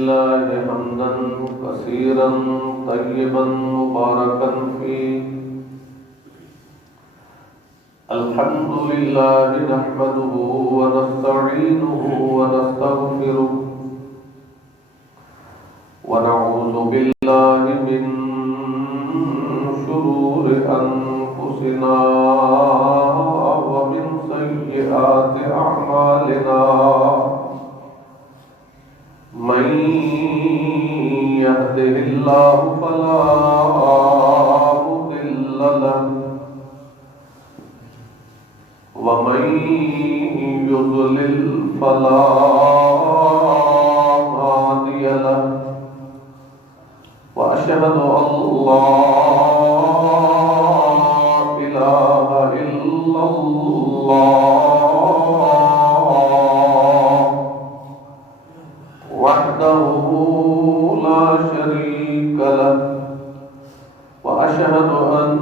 لله حمدا كثيرا طيبا مباركا فيه. الحمد لله نحمده ونستعينه ونستغفره ونعوذ بالله من شرور أنفسنا ومن سيئات أعمالنا. من يهده الله فلا مضل له ومن يضلل فلا هادي له. وأشهد أن لا إله إلا الله وحده لا شريك له. وأشهد أن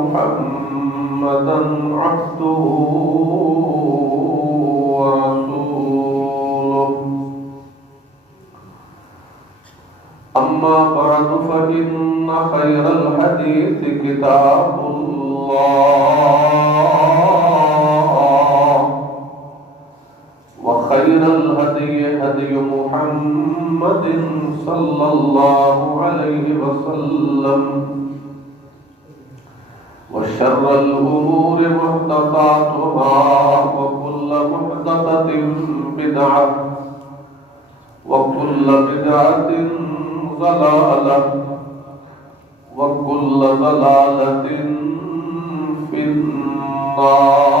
محمدا عبده ورسوله. أما بعد فإن خير الحديث كتاب الله وخير الهدي هدي محمد صلى الله عليه وسلم وشر الأمور محدثاتها وكل محدثة بدعة وكل بدعة ضلالة وكل ضلالة في النار.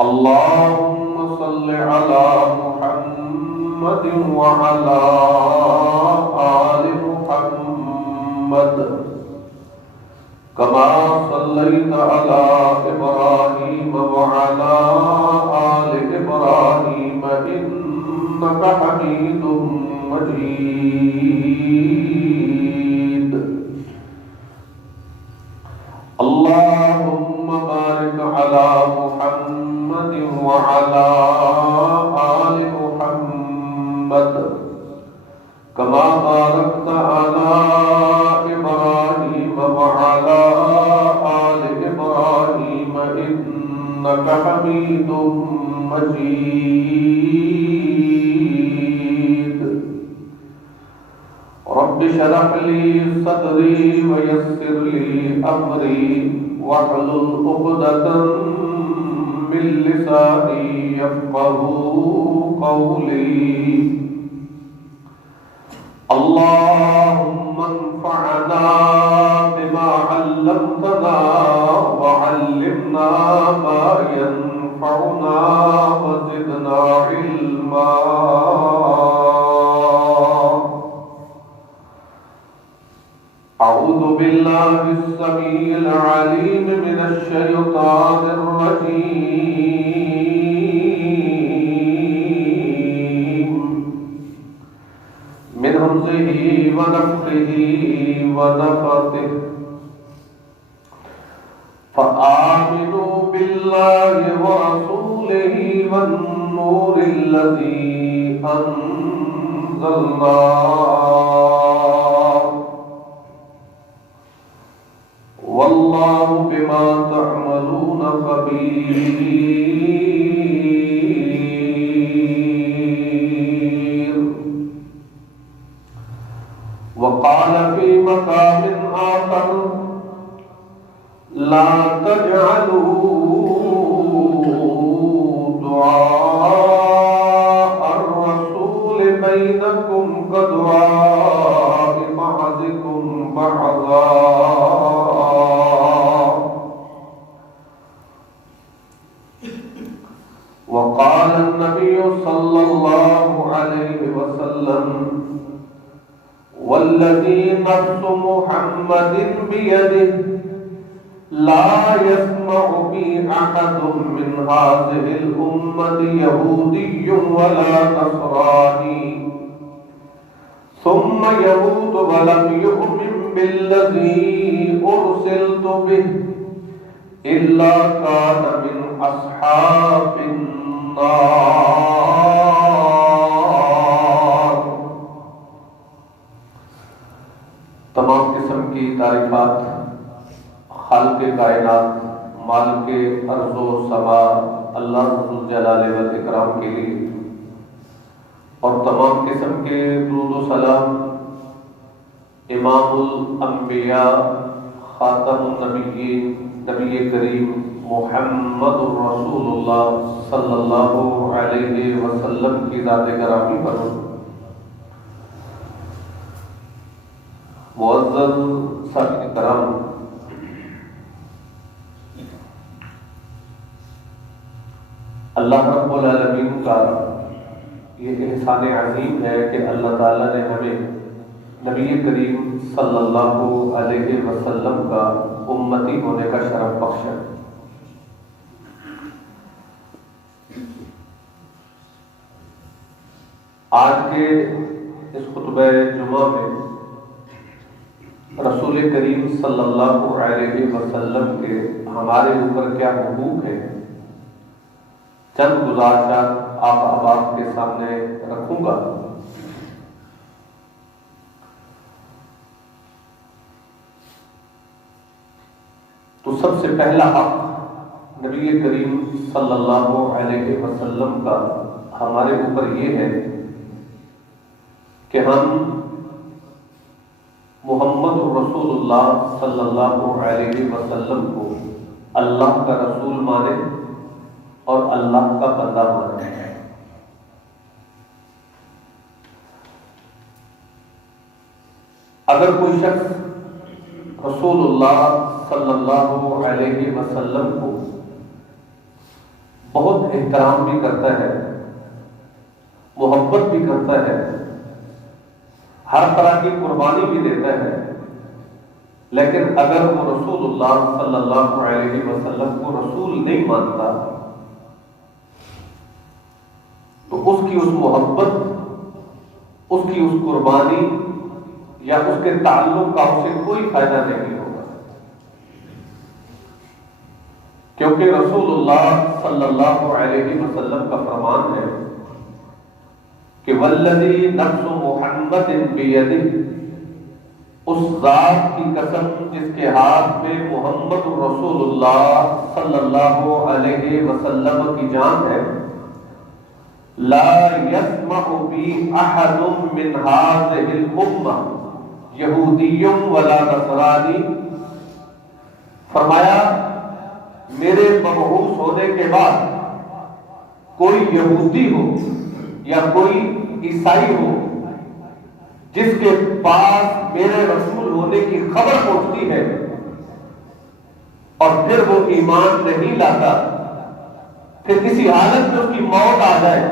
اللهم صل على محمد وعلى آل محمد كما صليت على إبراهيم وعلى آل إبراهيم إنك حميد مجيد. اللهم بارك على محمد وعلى آل محمد كما باركت على إبراهيم وعلى آل إبراهيم إنك حميد مجيد. رب اشرح لي صدري ويسر لي أمري واحلل عقدة من لساني يفقهوا قولي. اللهم انفعنا بما علمتنا وعلمنا ما ينفعنا وزدنا علما. أعوذ بالله السميع العليم من الشيطان الرجيم من همزه ونفخه ونفثه. فآمنوا بالله ورسوله والنور الذي أنزلنا والله بما تعملون خبير. وقال في مقام آخر لا تجعلوا دعاء الرسول بينكم كدعاء بعضكم بعضا. وقال النبي صلى الله عليه وسلم والذي نفس محمد بيده لا يسمع بي أحد من هذه الأمة يهودي ولا نصراني ثم يموت ولم يؤمن بالذي أرسلت به إلا كان من أصحاب النار۔ تمام قسم کی تعریفات خالق کائنات مالک ارض و سما اللہ ذو الجلال والاکرام کے لیے، اور تمام قسم کے درود و سلام امام الانبیاء خاتم النبیین نبی کریم محمد رسول اللہ صلی اللہ علیہ وسلم کی ذات گرامی پر معزز سامعین کرام، اللہ رب العالمین کا یہ احسان عظیم ہے کہ اللہ تعالیٰ نے ہمیں نبی کریم صلی اللہ علیہ وسلم کا امتی ہونے کا شرف بخشا۔ آج کے اس خطبہ جمعہ میں رسول کریم صلی اللہ علیہ وسلم کے ہمارے اوپر کیا حقوق ہیں، چند گزارشات آپ احباب کے سامنے رکھوں گا۔ تو سب سے پہلا حق نبی کریم صلی اللہ علیہ وسلم کا ہمارے اوپر یہ ہے کہ ہم محمد رسول اللہ صلی اللہ علیہ وسلم کو اللہ کا رسول مانے اور اللہ کا بندہ مانے۔ اگر کوئی شخص رسول اللہ صلی اللہ علیہ وسلم کو بہت احترام بھی کرتا ہے، محبت بھی کرتا ہے، ہر طرح کی قربانی بھی دیتا ہے، لیکن اگر وہ رسول اللہ صلی اللہ علیہ وسلم کو رسول نہیں مانتا تو اس کی اس محبت، اس کی اس قربانی یا اس کے تعلق کا اسے کوئی فائدہ نہیں ہوگا، کیونکہ رسول اللہ صلی اللہ علیہ وسلم کا فرمان ہے کہ والذی نفس محمد بیدہ، اس ذات کی قسم جس کے ہاتھ میں محمد رسول اللہ صلی اللہ علیہ وسلم کی جان ہے، لا يسمع بی احد من هذه الامہ یہودی ولا نصرانی، فرمایا میرے مبعوث ہونے کے بعد کوئی یہودی ہو یا کوئی عیسائی ہو جس کے پاس میرے رسول ہونے کی خبر پہنچتی ہے اور پھر وہ ایمان نہیں لاتا، پھر کسی حالت میں اس کی موت آ جائے،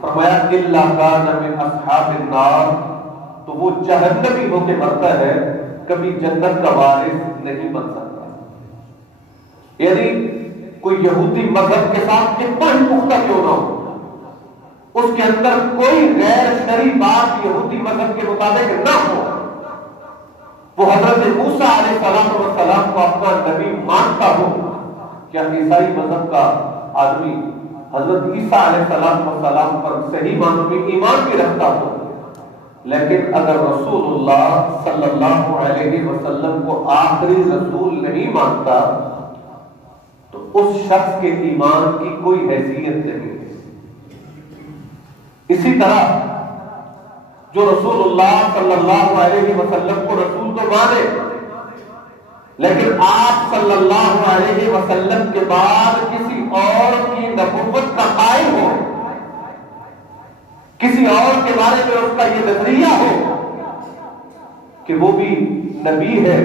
فرمایا الا کان من اصحاب النار، تو وہ جہنمی ہو کے مرتا ہے، کبھی جنت کا وارث نہیں بن سکتا۔ یعنی کوئی یہودی مذہب کے ساتھ کتنا ہی پختہ کیوں نہ ہو، اس کے اندر کوئی غیر شرعی بات یہودی مذہب کے مطابق نہ ہو، وہ حضرت موسیٰ علیہ السلام کو اپنا نبی مانتا ہو، کیا عیسائی مذہب کا آدمی حضرت عیسیٰ علیہ السلام پر صحیح معنوں میں ایمان بھی رکھتا ہو، لیکن اگر رسول اللہ صلی اللہ علیہ وسلم کو آخری رسول نہیں مانتا تو اس شخص کے ایمان کی کوئی حیثیت نہیں ہے۔ اسی طرح جو رسول اللہ صلی اللہ علیہ وسلم کو رسول تو مانے، لیکن آپ صلی اللہ علیہ وسلم کے بعد کسی اور کی نبوت کا قائل ہو، کسی اور کے بارے میں اس کا یہ نظریہ ہو کہ وہ بھی نبی ہے،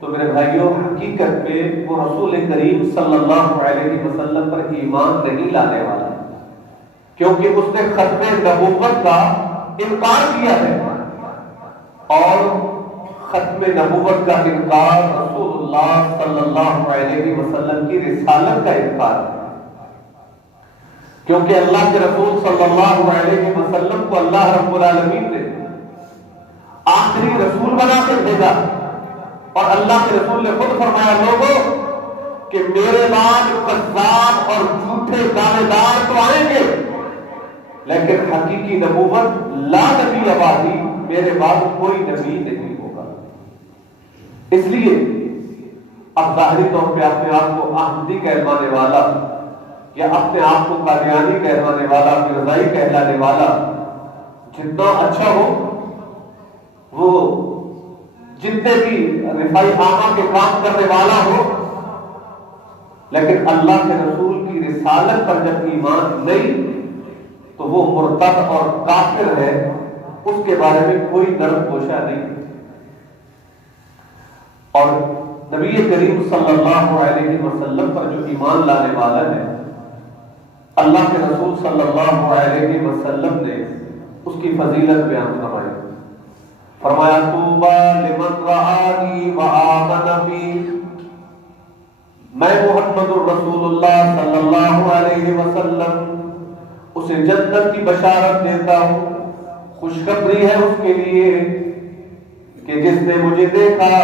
تو میرے بھائیوں حقیقت میں وہ رسول کریم صلی اللہ علیہ وسلم پر ایمان نہیں لانے والا، کیونکہ اس نے ختم نبوت کا انکار کیا ہے، اور ختم نبوت کا انکار رسول اللہ صلی اللہ علیہ وسلم کی رسالت کا انکار ہے، کیونکہ اللہ کے رسول صلی اللہ علیہ وسلم کو اللہ رب العالمین نے آخری رسول بنا کے بھیجا، اور اللہ کے رسول نے خود فرمایا لوگوں کہ میرے بعد کذاب اور جھوٹے دعوے دار تو آئیں گے، لیکن حقیقی نبوت لا نبی آبادی، میرے بعد کوئی نبی نہیں ہوگا۔ اس لیے اب ظاہری طور پہ اپنے آپ کو احمدی کہلوانے والا یا اپنے آپ کو قادیانی کہلوانے والا، مرزائی کہلانے والا جتنا اچھا ہو، وہ جتنے بھی رفائی عامہ کے کام کرنے والا ہو، لیکن اللہ کے رسول کی رسالت پر جب ایمان نہیں تو وہ مرتد اور کافر ہے، اس کے بارے میں کوئی نرم گوشہ نہیں۔ اور نبی کریم صلی اللہ علیہ وسلم پر جو ایمان لانے والا ہے، اللہ کے رسول صلی اللہ علیہ وسلم نے اس کی فضیلت بیان فرمائی۔ فرمایا طوبی لمن رآنی وآمن بی، میں محمد الرسول اللہ صلی اللہ علیہ وسلم اسے جنت کی بشارت دیتا ہوں، خوشخبری ہے اس کے لیے کہ جس نے مجھے دیکھا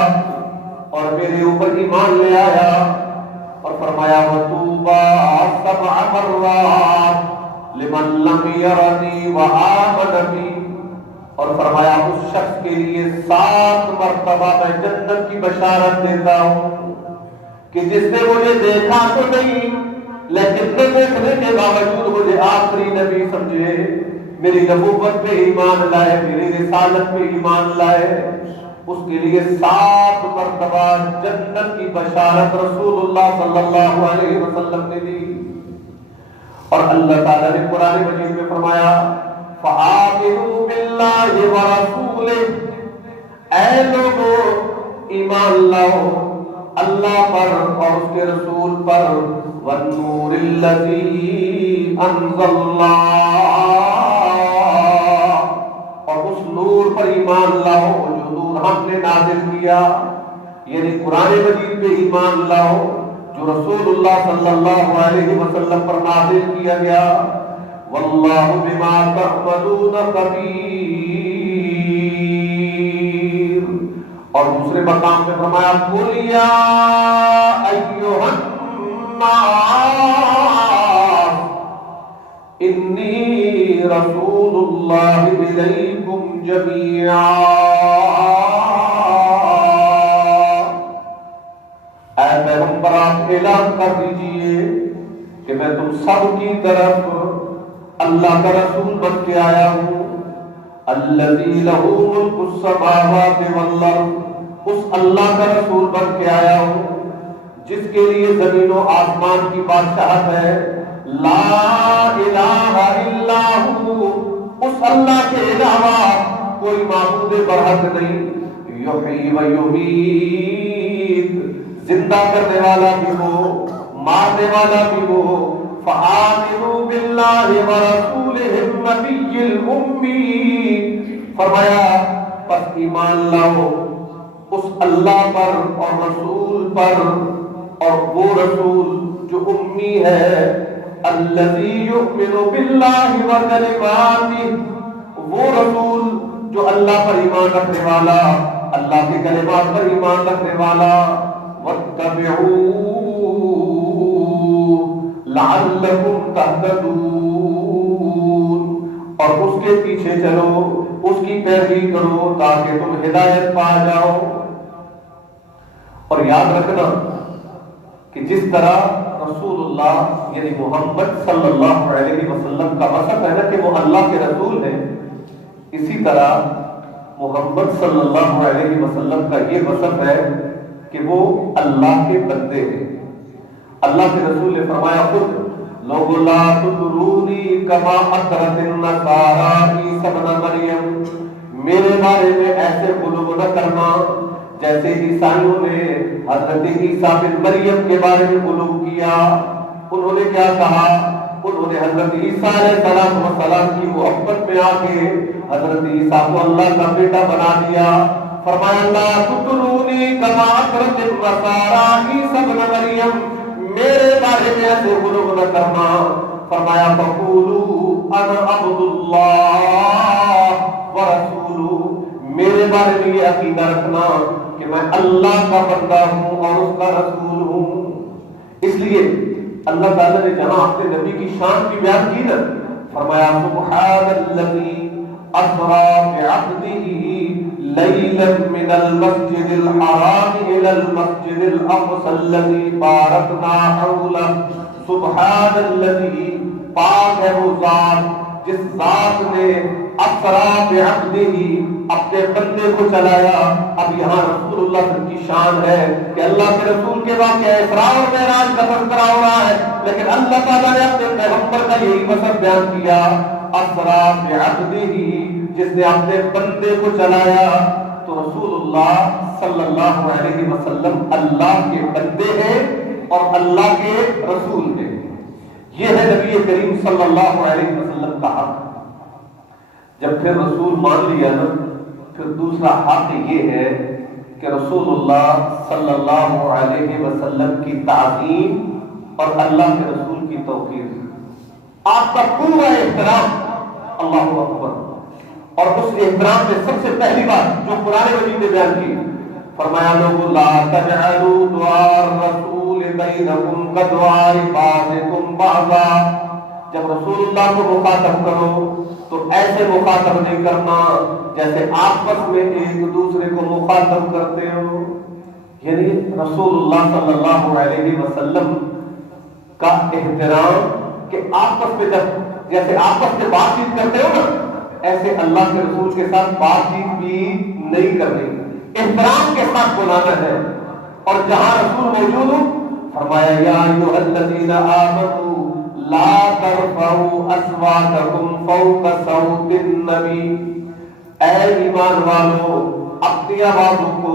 اور میرے اوپر ایمان لے آیا۔ اور فرمایا وطوبى سبع مرات لمن لم يرني وآمن بي، اور فرمایا اس شخص کے لیے 7 مرتبہ میں جنت کی بشارت دیتا ہوں کہ جس نے مجھے دیکھا تو نہیں، لیکن نہ دیکھنے کے باوجود مجھے آخری نبی سمجھے، میری نبوت پہ ایمان لائے، میری رسالت پہ ایمان لائے، اس کے لیے 7 مرتبہ جنت کی بشارت رسول اللہ صلی اللہ علیہ وسلم نے دی۔ اور اللہ تعالیٰ نے قرآن مجید میں فرمایا فآمنوا باللہ ورسولہ، اے لوگوں ایمان لاؤ اللہ پر اور اس کے رسول پر، والنور الذی انزلنا، اور اس نور پر ایمان لاؤ جو نور ہم نے نازل کیا، یعنی قرآن مجید پہ ایمان لاؤ جو رسول اللہ صلی اللہ علیہ وسلم پر نازل کیا گیا۔ واللہ بما تعملون خبیر، اور دوسرے مقام پہ فرمایا قل یا ایھا الناس انی رسول اللہ الیکم جمیعا، اے پیغمبر آپ اعلان کر دیجئے کہ میں تم سب کی طرف اللہ کا رسول بن کے آیا ہوں۔ الذی لہ ملک السماوات والارض، اس اللہ کا رسول بن کے آیا ہوں جس کے لیے زمین و آسمان کی بادشاہت ہے۔ لا الہ الا ہو، اس اللہ کے علاوہ کوئی معبود برحق نہیں۔ یحیی و یمیت، زندہ کرنے والا بھی ہو مارنے والا بھی ہو۔ فآمنوا باللہ ورسولہ النبی الأمی، فرمایا پس ایمان لاؤ اس اللہ پر اور رسول پر، اور وہ رسول جو امی ہے، الذی یؤمن باللہ وکلماتہ، وہ رسول جو اللہ پر ایمان رکھنے والا، اللہ کے کلمات پر ایمان رکھنے والا۔ واتبعوہ لعلکم تہتدون، اور اس کے پیچھے چلو، اس کی پیروی کرو تاکہ تم ہدایت پا جاؤ۔ اور یاد رکھنا کہ جس طرح رسول اللہ یعنی محمد صلی اللہ علیہ وسلم کا وصف ہے نا کہ وہ اللہ کے رسول ہیں، اسی طرح محمد صلی اللہ علیہ وسلم کا یہ وصف ہے کہ وہ اللہ کے بندے ہیں۔ اللہ کے رسول نے فرمایا خود لوگو لا تطرونی کما اطرت النصارى عیسی ابن مریم، میرے بارے میں ایسے غلو نہ کرنا جیسے عیسائیوں نے حضرت عیسیٰ بن مریم کے بارے میں غلو کیا۔ انہوں نے کیا کہا؟ انہوں نے حضرت عیسیٰ علیہ السلام کی محبت میں آ کے حضرت عیسیٰ کو اللہ کا بیٹا بنا دیا۔ فرمایا لا تطرونی کما اطرت النصارى عیسی ابن مریم، میرے بارے میں ایسے غلو نہ کرنا۔ فرمایا فقولوا انا عبد اللہ ورسولہ، میرے بارے میں یہ عقیدہ رکھنا کہ میں اللہ کا بندہ ہوں اور اس کا رسول ہوں۔ اس لیے اللہ تعالیٰ نے جہاں اپنے نبی کی شان کی بیان کی نا، فرمایا سبحان الذی اسری بعبدہ لیلا من المسجد الحرام الى المسجد الاقصى الذی بارکنا حولہ۔ سبحان الذی، پاک ہے وہ ذات جس ذات نے اسری بعبدہ، اپنے بندے کو چلایا۔ اب یہاں رسول اللہ کی شان ہے کہ اللہ کے رسول کے واقعہ اسراء اور معراج کا تذکرہ ہو رہا ہے، لیکن اللہ تعالیٰ نے اپنے پیغمبر کا یہی وصف بیان کیا، اسری بعبدہ، جس نے اپنے بندے کو چلایا۔ تو رسول اللہ صلی اللہ علیہ وسلم اللہ کے بندے ہیں اور اللہ کے رسول ہیں۔ یہ ہے نبی کریم صلی اللہ علیہ وسلم کا حق۔ جب پھر رسول مان لیا نا، پھر دوسرا حق یہ ہے کہ رسول اللہ صلی اللہ علیہ وسلم کی تعظیم اور اللہ کے رسول کی توقیر، آپ کا پورا احترام۔ اللہ اکبر۔ اور اس احترام میں سب سے پہلی بات جو قرآن مجید نے بیان کی، فرمایا لوگو لا تجعلوا دعاء الرسول بینکم کدعاء بعضکم بعضا۔ جب رسول اللہ کو مخاطب کرو تو ایسے مخاطب نہیں کرنا جیسے آپس میں ایک دوسرے کو مخاطب کرتے ہو۔ یعنی رسول اللہ صلی اللہ علیہ وسلم کا احترام کہ آپس میں جیسے آپس میں بات چیت کرتے ہو نا، ایسے اللہ کے رسول کے ساتھ بات چیت بھی نہیں کرنی، احترام کے ساتھ بلانا ہے۔ اور جہاں رسول موجود ہو، فرمایا یا ایھا الذین آمنوا لا ترفعوا اصواتکم فوق صوت النبی، اے ایمان والو اپنی آوازوں کو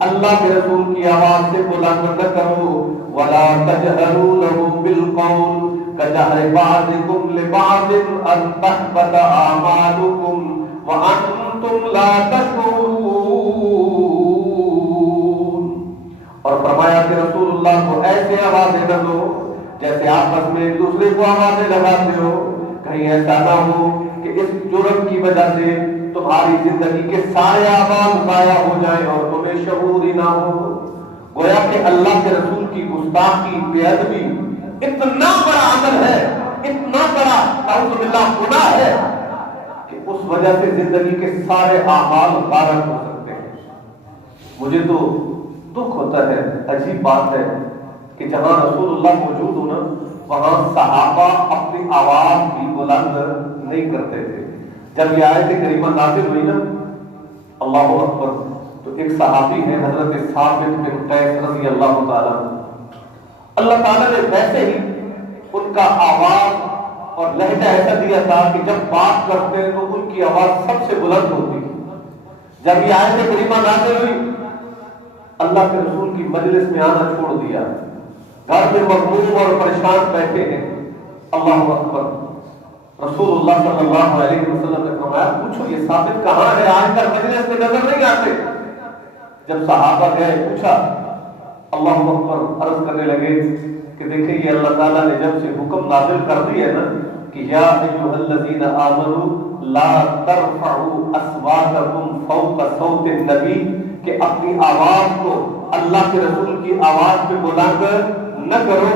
اللہ کے رسول کی آواز سے بلند نہ کرو، ولا تجہروا له بالقول کجہر بعضکم لبعض ان تحبط اعمالکم وانتم لا تشعرون۔ اور فرمایا کہ رسول اللہ کو ایسے آوازیں نہ دو جیسے آپس میں ایک دوسرے کو آوازیں لگاتے ہو، کہیں ایسا نہ ہو کہ اس جرم کی وجہ سے تمہاری زندگی کے سارے اعمال ضائع ہو جائیں اور تمہیں شعور ہی نہ ہو۔ گویا کہ اللہ کے رسول کی گستاخی، بے ادبی اتنا بڑا عمل ہے، اتنا بڑا نعوذ باللہ گناہ ہے کہ اس وجہ سے زندگی کے سارے اعمال غارت ہو سکتے ہیں۔ مجھے تو دکھ ہوتا ہے، عجیب بات ہے کہ جہاں رسول اللہ موجود ہو نا، وہاں صحابہ اپنی آواز بھی بلند نہیں کرتے تھے۔ جب یہ آیت کریمہ نازل ہوئی نا، اللہ اکبر، تو ایک صحابی ہے حضرت ثابت بن قیس رضی اللہ تعالیٰ، اللہ تعالیٰ نے ویسے ہی ان کا آواز اور لہجہ ایسا دیا تھا کہ جب بات کرتے تو ان کی آواز سب سے بلند ہوتی۔ جب یہ آیت کریمہ نازل ہوئی، اللہ کے رسول کی مجلس میں آنا چھوڑ دیا، گھر میں مغموم اور پریشان بیٹھے ہیں۔ اللہ اکبر۔ رسول اللہ صلی اللہ علیہ وسلم نے فرمایا پوچھو یہ ثابت کہاں ہے، آج تک مجلس میں نظر نہیں آتے۔ جب صحابہ گئے پوچھا، اللہ اکبر، عرض کرنے لگے کہ دیکھیں یہ اللہ تعالیٰ نے جب سے حکم نازل کر دی ہے نا کہ یا ایھا الذین آمنوا لا ترفعوا اصواتکم فوق صوت النبی، کہ اپنی آواز کو اللہ کے رسول کی آواز پہ بلند نہ کرو،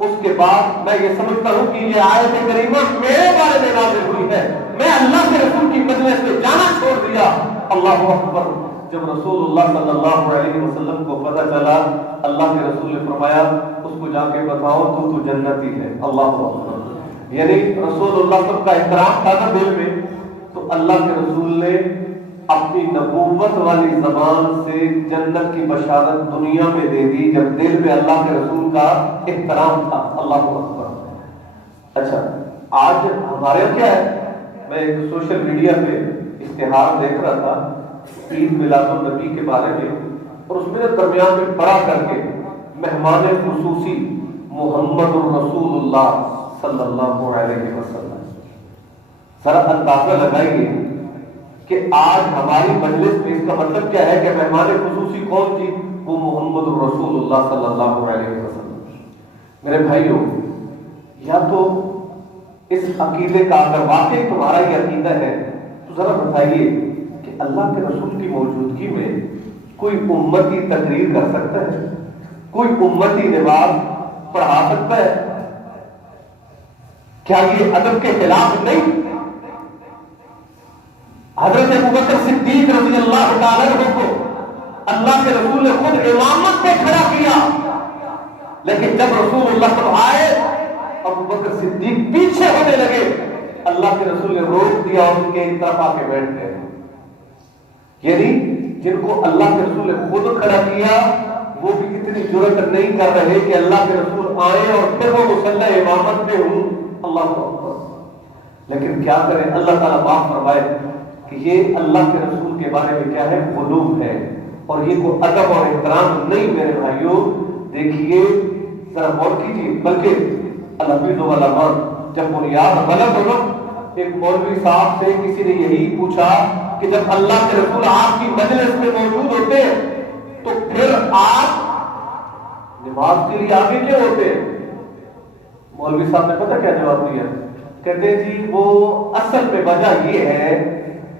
اس کے بعد میں یہ سمجھتا ہوں کہ یہ آیت کریمہ میرے بارے میں نازل ہوئی ہے، میں اللہ کے رسول کی مجلس میں جانا چھوڑ دیا۔ اللہ اکبر۔ جب رسول اللہ صلی اللہ علیہ وسلم کو پتہ چلا، اللہ کے رسول نے فرمایا اس کو جا کے بتاؤ تو جنتی ہے۔ اللہ اکبر۔ یعنی رسول اللہ سب کا احترام تھا نا دل میں، تو اللہ کے رسول نے اپنی نبوت والی زبان سے جنت کی بشارت دنیا میں دے دی جب دل میں اللہ کے رسول کا احترام تھا۔ اللہ اکبر۔ اچھا آج ہمارے کیا ہے، میں ایک سوشل میڈیا پہ اشتہار دیکھ رہا تھا عید میلاد النبی کے بارے میں، اور اس میں درمیان میں پڑھا کر کے مہمان خصوصی محمد الرسول اللہ صلی اللہ علیہ وسلم، ذرا اندازہ لگائیے کہ آج ہماری مجلس میں اس کا مطلب کیا ہے کہ مہمان خصوصی کون تھی؟ وہ محمد الرسول اللہ صلی اللہ علیہ وسلم۔ میرے بھائیوں، یا تو اس عقیدے کا اگر واقعی تمہارا یہ عقیدہ ہے تو ذرا بتائیے کہ اللہ کے رسول کی موجودگی میں کوئی امتی تقریر کر سکتا ہے، کوئی امتی نماز پڑھا سکتا ہے؟ کیا یہ ادب کے خلاف نہیں؟ حضرت ابوبکر صدیق رضی اللہ تعالیٰ عنہ کو اللہ کے رسول نے خود امامت پہ کھڑا کیا، لیکن جب رسول اللہ صلی اللہ علیہ وسلم آئے، ابوبکر صدیق پیچھے ہونے لگے، اللہ کے رسول نے روک دیا اور ان کے ایک طرف آ کے بیٹھ گئے۔ یعنی جن کو اللہ کے رسول نے خود کھڑا کیا وہ بھی اتنی جرأت نہیں کر رہے کہ اللہ کے رسول آئے اور پھر وہ مصلی امامت پہ ہوں۔ اللہ اکبر۔ لیکن کیا کریں، اللہ تعالیٰ معاف فرمائے کہ یہ اللہ کے رسول کے بارے میں کیا ہے، غلو ہے، اور یہ کوئی ادب اور احترام نہیں میرے بھائیوں۔ دیکھیے ذرا غور کیجیے، بلکہ الحفیظ والعلماء جب بنیاد غلط ہو، ایک مولوی صاحب سے کسی نے یہی پوچھا کہ جب اللہ کے رسول آپ کی مجلس میں موجود ہوتے ہیں تو پھر آپ نماز کے لیے آگے کیوں ہوتے ہیں؟ مولوی صاحب نے پتہ کیا جواب دیا؟ کہتے ہیں جی وہ اصل میں وجہ یہ ہے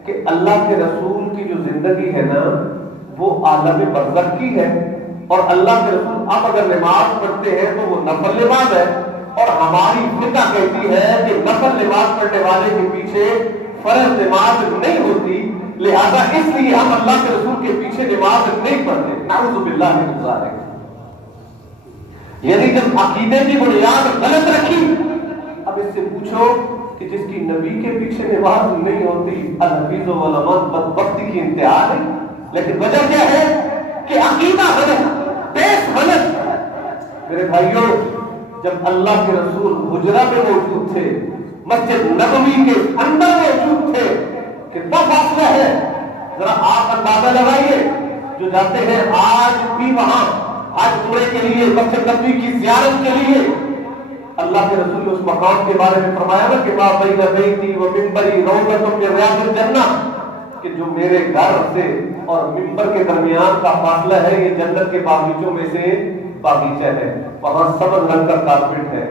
کہ اللہ کے رسول کی جو زندگی ہے نا وہ عالم برزخ کی ہے، اور اللہ کے رسول اب اگر نماز پڑھتے ہیں تو وہ نفل نماز ہے، اور ہماری فقہ کہتی ہے کہ نفل نماز پڑھنے والے کے پیچھے فرض نماز نہیں ہوتی، لہذا اس لیے ہم اللہ کے رسول کے پیچھے نماز نہیں پڑھتے۔ نعوذ باللہ من ذالک۔ یعنی جب عقیدے کی بنیاد غلط رکھی، اب اس سے پوچھو کہ جس کی نبی کے پیچھے نماز نہیں ہوتی، الحفیظ والعلماء بدبختی کی انتہا ہے۔ لیکن وجہ کیا ہے کہ عقیدہ غلط، بیس غلط۔ میرے بھائیوں، جب اللہ کے رسول حجرہ میں موجود تھے، مسجد نبوی کے اندر موجود تھے، کتنا فاصلہ ہے ذرا آپ اندازہ لگائیے۔ جو جاتے ہیں آج بھی وہاں حج عمرے کے لیے، مسجد نبوی کی زیارت کے لیے، اللہ کے رسول نے اس مقام کے بارے میں فرمایا نا کہ ما بین بیتی و منبری روضۃ من ریاض الجنہ، کہ جو میرے گھر سے اور منبر کے درمیان کا فاصلہ ہے یہ جنت کے باغیچوں میں سے باغیچہ ہے، وہاں سبز رنگ کا کارپیٹ ہے۔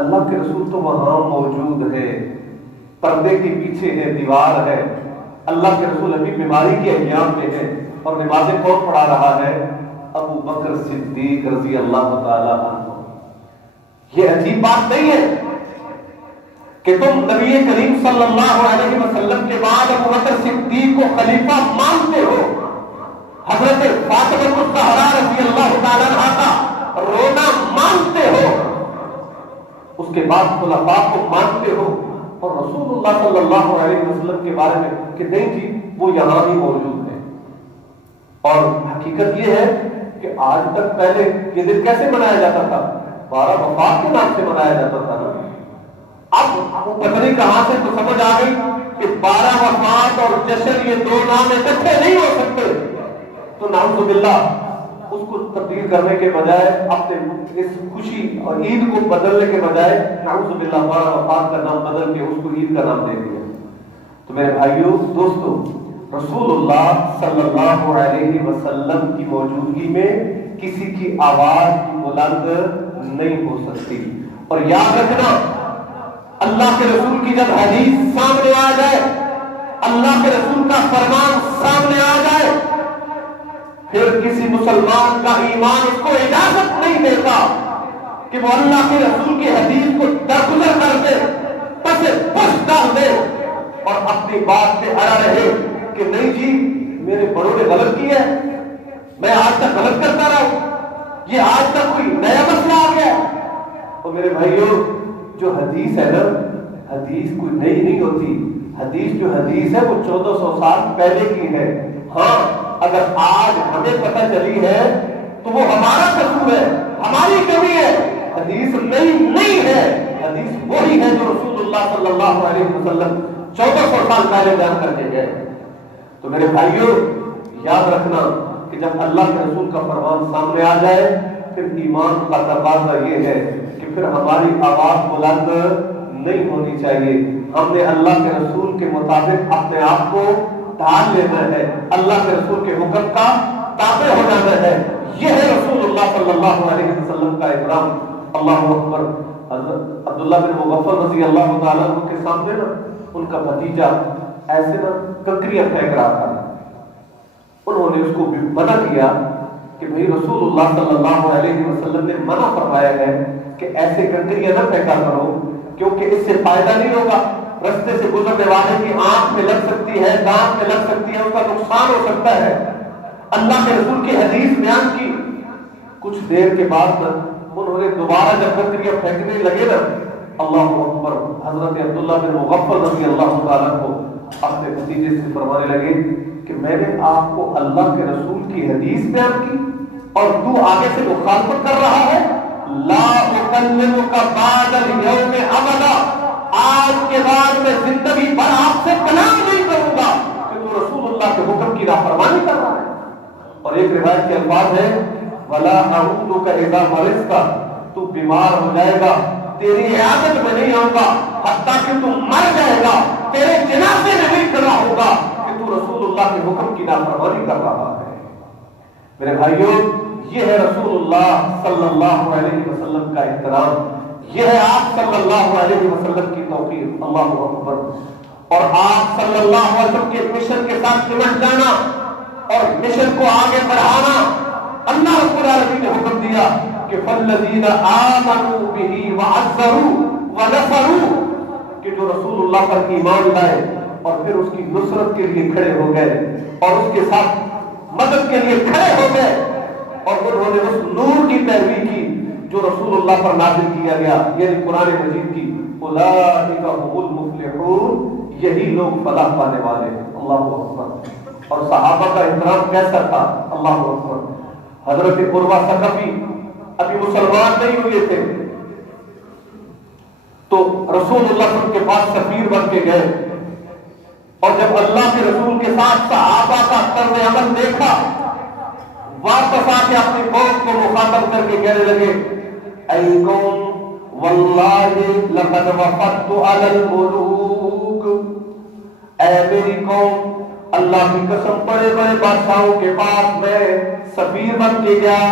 اللہ کے رسول تو وہاں موجود ہے، پردے کے پیچھے ہے، دیوار ہے۔ اللہ کے رسول ابھی بیماری کے ایام میں ہے، اور نمازیں کون پڑھا رہا ہے؟ ابو بکر صدیق رضی اللہ تعالی عنہ۔ یہ عجیب بات نہیں ہے کہ تم نبی کریم صلی اللہ علیہ وسلم کے بعد ابو بکر صدیق کو خلیفہ مانتے ہو، حضرت فاطمہ الزہرا رضی اللہ تعالی عنہا کا رونا مانتے ہو، اس کے بعد خلفاء کو مانتے ہو، اور رسول اللہ صلی اللہ علیہ وسلم کے بارے میں کہ نہیں جی وہ یہاں ہی موجود ہے۔ اور حقیقت یہ ہے کہ آج تک پہلے یہ دن کیسے منایا جاتا تھا؟ 12 وفات کے نام سے منایا جاتا تھا نا۔ اب پتہ نہیں کہاں سے تو سمجھ آ گئی کہ 12 وفات اور جشن یہ دو نام اکٹھے نہیں ہو سکتے، تو نعوذ باللہ اس کو تبدیل کرنے کے بجائے اپنے اس خوشی اور عید کو بدلنے کے بجائے نعوذ باللہ 12 وفات کا نام بدل کے اس کو عید کا نام دے دیا۔ تو میرے بھائیوں دوستو، رسول اللہ صلی اللہ علیہ وسلم کی موجودگی میں کسی کی آواز بلند نہیں ہو سکتی۔ اور یاد رکھنا، اللہ کے رسول کی جب حدیث سامنے آ جائے، اللہ کے رسول کا فرمان سامنے آ جائے، پھر کسی مسلمان کا ایمان اس کو اجازت نہیں دیتا کہ وہ اللہ کے رسول کی حدیث کو درگزر کر دے، پس پش ڈال دے اور اپنی بات پہ اڑا رہے کہ نہیں جی میرے بڑوں نے غلط کیا ہے، میں آج تک غلط کرتا رہا ہوں، یہ آج تک کوئی نیا مسئلہ آ گیا۔ اور میرے بھائیوں، جو حدیث ہے نا، حدیث کوئی نئی نہیں ہوتی، حدیث جو حدیث ہے وہ 1400 سال پہلے کی ہے۔ ہاں اگر آج ہمیں پتہ چلی ہے تو وہ ہمارا قصور ہے، ہماری کمی ہے، حدیث نئی نہیں ہے، حدیث وہی ہے جو رسول اللہ صلی اللہ علیہ وسلم 1400 سال پہلے بیان کر کے گئے۔ تو میرے بھائیوں یاد رکھنا کہ جب اللہ کے رسول کا فرمان سامنے آ جائے پھر ایمان کا تقاضا یہ ہے کہ پھر ہماری آواز بلند نہیں ہونی چاہیے، ہم نے اللہ کے رسول کے مطابق اپنے آپ کو ڈھال لینا ہے، اللہ کے رسول کے حکم کا تابع ہو جانا ہے۔ یہ ہے رسول اللہ صلی اللہ علیہ وسلم کا اکرام۔ اللہ اکبر۔ عبداللہ بن مغفل رضی اللہ تعالیٰ عنہ کے سامنے نا ان کا بھتیجا ایسے نا کنکریاں پھینک رہا تھا، انہوں نے اس کو منع کیا کہ بھئی رسول اللہ صلی اللہ علیہ وسلم نے منع فرمایا ہے کہ ایسے کنکریاں نہ پھینکا کرو کیونکہ اس سے فائدہ نہیں ہوگا، رستے سے گزرنے والے کی آنکھ میں لگ سکتی ہے، دانت میں لگ سکتی ہے، اس کا نقصان ہو سکتا ہے۔ اللہ کے رسول کی حدیث بیان کی، کچھ دیر کے بعد انہوں نے دوبارہ جب کنکریاں پھینکنے لگے نا، اللہ اکبر، حضرت عبداللہ بن مغفل رضی اللہ تعالیٰ کو اپنے بھتیجے سے فرمانے لگے کہ میں نے آپ کو اللہ کے رسول کی حدیث بیان کی اور تو آگے سے مخالفت کر رہا ہے۔ لا اکلمک بعد اليوم ابدا، آج کے بعد میں زندگی بھر آپ سے کلام نہیں کروں گا کہ تو رسول اللہ کے حکم کی نافرمانی کر رہا ہے۔ اور ایک روایت کے الفاظ ہے ولا اعودک اذا مرضت، تو بیمار ہو جائے گا تیری عیادت میں نہیں آؤں گا حتیٰ کہ تو مر جائے گا، تیرے جنازے میں نہیں کھڑا ہوگا کہ تو رسول اللہ کے حکم کی نافرمانی کر رہا ہے۔ میرے بھائیوں، یہ ہے رسول اللہ صلی اللہ علیہ وسلم کا احترام، یہ ہے آپ صلی اللہ علیہ وسلم کی توقیر۔ اللہ اکبر۔ اور آپ صلی اللہ علیہ وسلم کے مشن کے ساتھ نمٹ جانا اور مشن کو آگے بڑھانا، اللہ رب العالمین نے حکم دیا کہ فالذین آمنوا بہ وعزروہ ونصروہ، کہ جو رسول اللہ پر ایمان لائے اور پھر اس کی نصرت کے لیے کھڑے ہو گئے اور اس کے ساتھ مدد کے لیے کھڑے ہو گئے اور انہوں نے اس نور کی پیروی کی جو رسول اللہ پر نازل کیا گیا، یعنی قرآن مجید کی، اولئک هم المفلحون، یہی لوگ فلاح پانے والے ہیں۔ اللہ اکبر۔ اور صحابہ کا احترام کیسا تھا؟ اللہ اکبر۔ حضرت عروہ ثقفی ابھی مسلمان نہیں ہوئے تھے تو رسول اللہ صلی اللہ علیہ وسلم کے پاس سفیر بن کے گئے، اور جب اللہ کے رسول کے ساتھ صحابہ کا طرز عمل دیکھا، واپس آ کے اپنی قوم کو مخاطب کر کے کہنے لگے اے قوم واللہ لقد وفدت علی الملوک، اے میری قوم اللہ کی قسم بڑے بڑے بادشاہوں کے پاس میں سفیر بن کے گیا،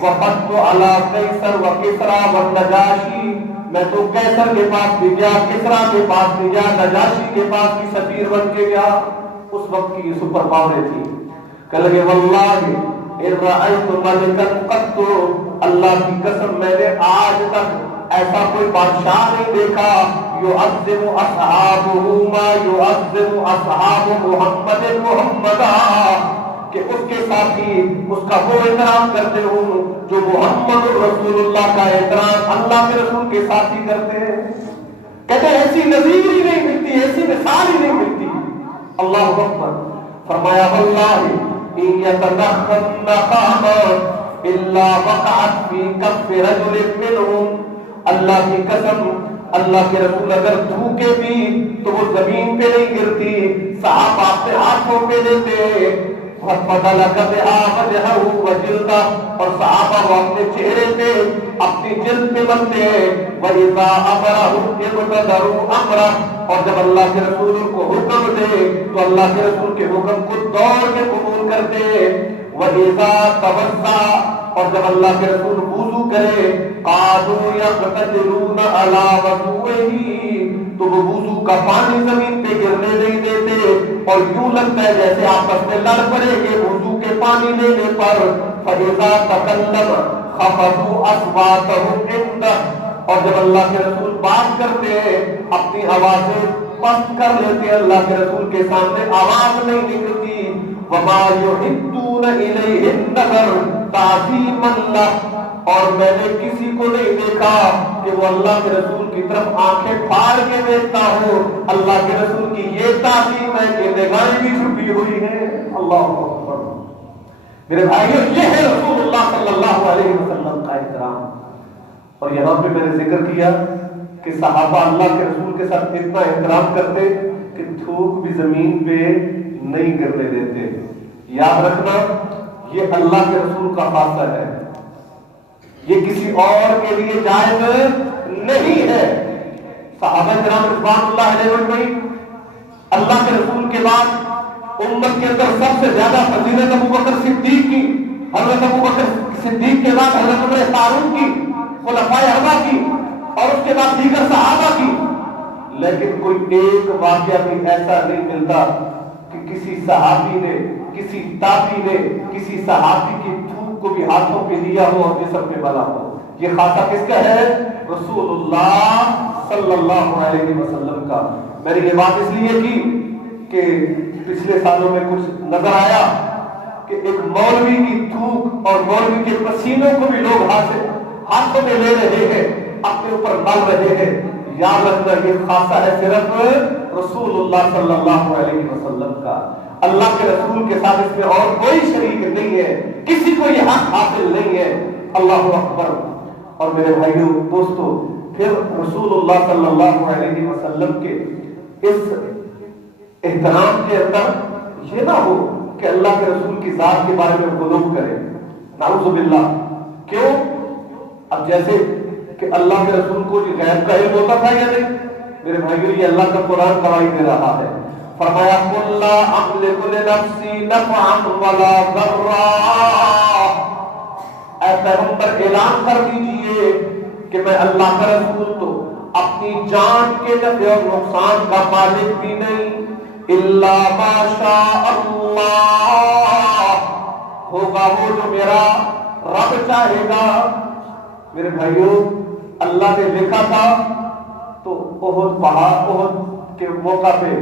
وفدت علی قیصر و کسریٰ و نجاشی، میں تو قیصر کے پاس بھی گیا، کسریٰ کے پاس بھی گیا، نجاشی کے پاس بھی سفیر بن کے گیا۔ اس وقت کی یہ سپر پاوریں تھی۔ کہ لگے واللہ ان رأیت ملکا قط، اللہ کی قسم میں نے آج تک ایسا کوئی بادشاہ نہیں دیکھا یعظم اصحابہ ما یعظم اصحاب محمد محمدا، کہ اس کے ساتھی اس کا وہ احترام کرتے ہوں جو محمد رسول اللہ کا احترام اللہ کے رسول کے ساتھی کرتے ہیں۔ کہتے ہیں ایسی نظیر ہی نہیں ملتی، ایسی مثال ہی نہیں ملتی۔ اللہ اکبر۔ فرمایا واللہ ان یتنخم نخام الا وقعت فی کف رجل منہم، اللہ کی قسم اللہ کے رسول اگر تھوکے بھی تو وہ زمین پہ نہیں گرتی، صحابہ اپنے ہاتھوں پہ لیتے، فَدَلَكَ بِهَا وَجْهَهُ وَجِلْدَهُ، اور صحابہ وہ اپنے چہرے پہ اپنی جلد پہ بنتے، وَإِذَا أَمَرَهُمْ ابْتَدَرُوا أَمْرَهُ، اور جب اللہ کے رسول کو حکم دے تو اللہ کے رسول کے حکم کو دوڑ کے قبول کرتے، وَإِذَا تَوَضَّأَ، اور جب اللہ کے رسول وضو کرے، قَالُوا يَقْتَدِرُونَ عَلَى وَضُوئِهِ، تو وہ وضو کا پانی زمین پہ گرنے نہیں دیتے اور یوں لگتا ہے جیسے آپس میں لڑ پڑے گے وضو کے پانی لینے پر۔ فَإِذَا تَكَلَّمَ خَفَضُوا أَصْوَاتَهُمْ عِندَهُ، اور جب اللہ کے رسول بات کرتے ہیں اپنی آوازیں پست کر لیتے، اللہ کے رسول کے سامنے آواز نہیں نکلتی۔ وَمَا يُحِدُّونَ إِلَيْهِ النَّظَرَ تَعْظِيمًا لَهُ، اور میں نے کسی کو نہیں دیکھا کہ وہ اللہ کے رسول کی طرف آنکھیں پھاڑ کے دیکھتا ہو۔ اللہ کے رسول کی یہ تعظیم ہے کہ نگاہیں بھی چھپی ہوئی ہیں۔ اللہ اکبر۔ میرے بھائیوں، یہ ہے رسول اللہ صلی اللہ علیہ وسلم کا احترام۔ اور یہاں پہ میں نے ذکر کیا کہ صحابہ اللہ کے رسول کے ساتھ اتنا احترام کرتے کہ تھوک بھی زمین پہ نہیں گرنے دیتے۔ یاد رکھنا یہ اللہ کے رسول کا خاصہ ہے، یہ کسی اور کے لیے جائز نہیں ہے۔ صحابہ کرام رضوان اللہ علیہ اجمعین، اللہ کے رسول کے بعد امت کے اندر سب سے زیادہ فضیلت ابوبکر صدیق کی، حضرت ابوبکر صدیق کے بعد حضرت عمر فاروق کی، خلفائے اربعہ کی، اور اس کے بعد دیگر صحابہ کی۔ لیکن کوئی ایک واقعہ بھی ایسا نہیں ملتا کہ کسی صحابی نے، کسی تابعی نے کسی صحابی کی تھوک تھوک کو بھی ہاتھوں پہ لیا ہو اور جسم پہ بنا ہو. یہ خاصہ کس کا ہے؟ رسول اللہ صلی اللہ علیہ وسلم کا. میں نے یہ بات اس لیے کی کہ پچھلے سالوں میں کچھ نظر آیا کہ ایک مولوی کی تھوک اور مولوی کے پسینوں کو بھی لوگ ہاتھوں میں لے رہے ہیں، اپنے اوپر مل رہے ہیں. یاد رکھنا یہ خاصہ ہے صرف رسول اللہ صلی اللہ علیہ وسلم کا. اللہ کے رسول کے ساتھ اس میں اور کوئی شریک نہیں ہے، کسی کو یہ حق حاصل نہیں ہے. اللہ اکبر. اور میرے بھائیوں دوستو، پھر رسول اللہ صلی اللہ علیہ وسلم کے اس احترام کے اندر یہ نہ ہو کہ اللہ کے رسول کی ذات کے بارے میں غلو کرے. نعوذ باللہ. کیوں؟ اب جیسے کہ اللہ کے رسول کو جو غیب کا علم ہوتا تھا یا نہیں؟ میرے بھائیوں یہ اللہ کا قرآن گواہی دے رہا ہے. فرمایا قل لا املک لنفسی نفعا ولا ضرا. اے پیغمبر اعلان کر دیجئے کہ میں اللہ کا رسول تو اپنی جان کے نفع اور نقصان کا مالک بھی نہیں. الا ما شاء اللہ. ہوگا وہ جو میرا رب چاہے گا. میرے بھائیوں اللہ نے لکھا تھا تو احد پہاڑ احد کے موقع پہ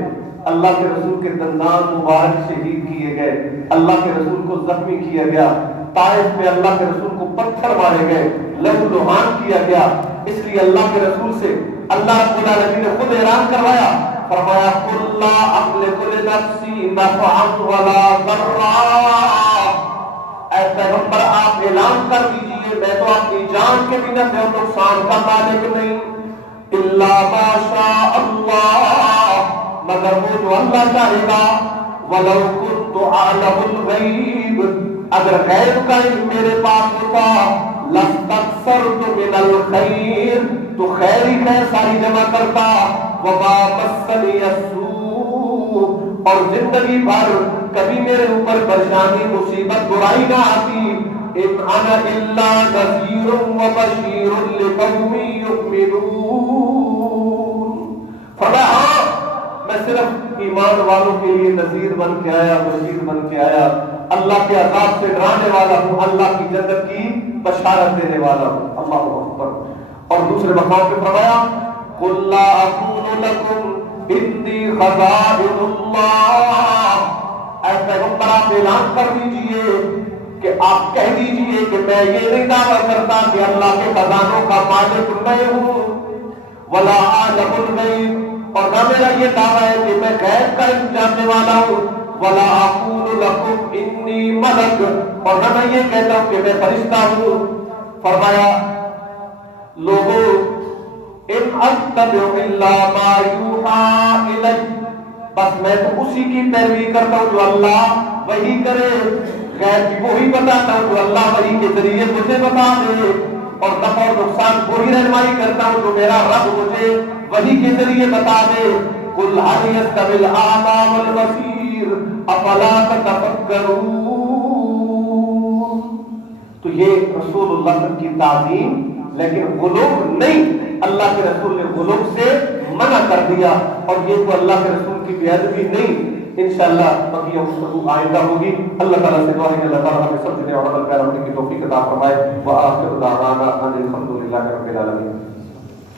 اللہ کے رسول کے دندان مبارک شہید کیے گئے، اللہ کے رسول کو زخمی کیا گیا. طائف میں اللہ کے رسول کو پتھر مارے گئے، لہو لہان کیا گیا. اس لیے اللہ کے رسول سے اللہ رب العالمین نے خود اعلان کروایا. فرمایا قل لا املک لنفسی نفعا ولا ضرا. اے پیغمبر آپ اعلان کر دیجئے میں تو اپنی جان کے بھی نفع اور نقصان کا مالک نہیں. الا ما شاء اللہ. مگر وہ جو اللہ چاہے گا. ولو كنت اعلم الغیب. اگر غیب کا علم میرے پاس ہوتا لاستكثرت من الخیر تو خیر ہی خیر ساری جمع کرتا. وما مسنی السوء. اور زندگی بھر کبھی میرے اوپر پریشانی مصیبت برائی نہ آتی. ان انا الا نذیر وبشیر لقوم یؤمنون. فرمایا میں صرف ایمان والوں کے لیے نذیر بن کے آیا، بشیر بن کے آیا. اللہ کے عذاب سے ڈرانے والا ہوں، اللہ کی جنت کی بشارت دینے والا ہوں. اللہ اکبر. اور دوسرے مقام پہ فرمایا قل لا اقول لكم انی خزائن اللہ. اے پیغمبر آپ اعلان کر دیجئے کہ آپ کہہ دیجئے کہ میں یہ نہیں دعویٰ کرتا کہ اللہ کے خزانوں کا مالک میں ہوں. ولا اعلم الغیب. اور نہ میرا یہ دعویٰ ہے کہ میں غیب کا علم جاننے والا ہوں. ولا اقول لكم انی ملک. اور نہ میں یہ کہتا ہوں کہ میں فرشتہ ہوں. فرمایا لوگوں ان اتبع الا ما یوحى الی. بس میں تو اسی کی پیروی کرتا ہوں جو اللہ وحی کرے. غیب کی وہی بتاتا ہوں جو اللہ وحی کے ذریعے مجھے بتا دے. اور نفع اور نقصان وہی رہنمائی کرتا ہوں جو میرا رب مجھے وحی کے ذریعے بتا دے. قل هل يستوي الاعمى والبصير افلا تتفکرون. تو یہ رسول اللہ کی تعظیم، لیکن غلو نہیں. اللہ کے رسول نے غلو سے منع کر دیا اور یہ تو اللہ کے رسول کی بے ادبی نہیں. انشاءاللہ بقیہ گفتگو آئندہ ہوگی. اللہ تعالیٰ سے دعا ہے کہ اللہ تعالیٰ ہمیں سمجھنے اور عمل کرنے کی توفیق عطا فرمائے. وآخر دعوانا ان الحمد للہ رب العالمین.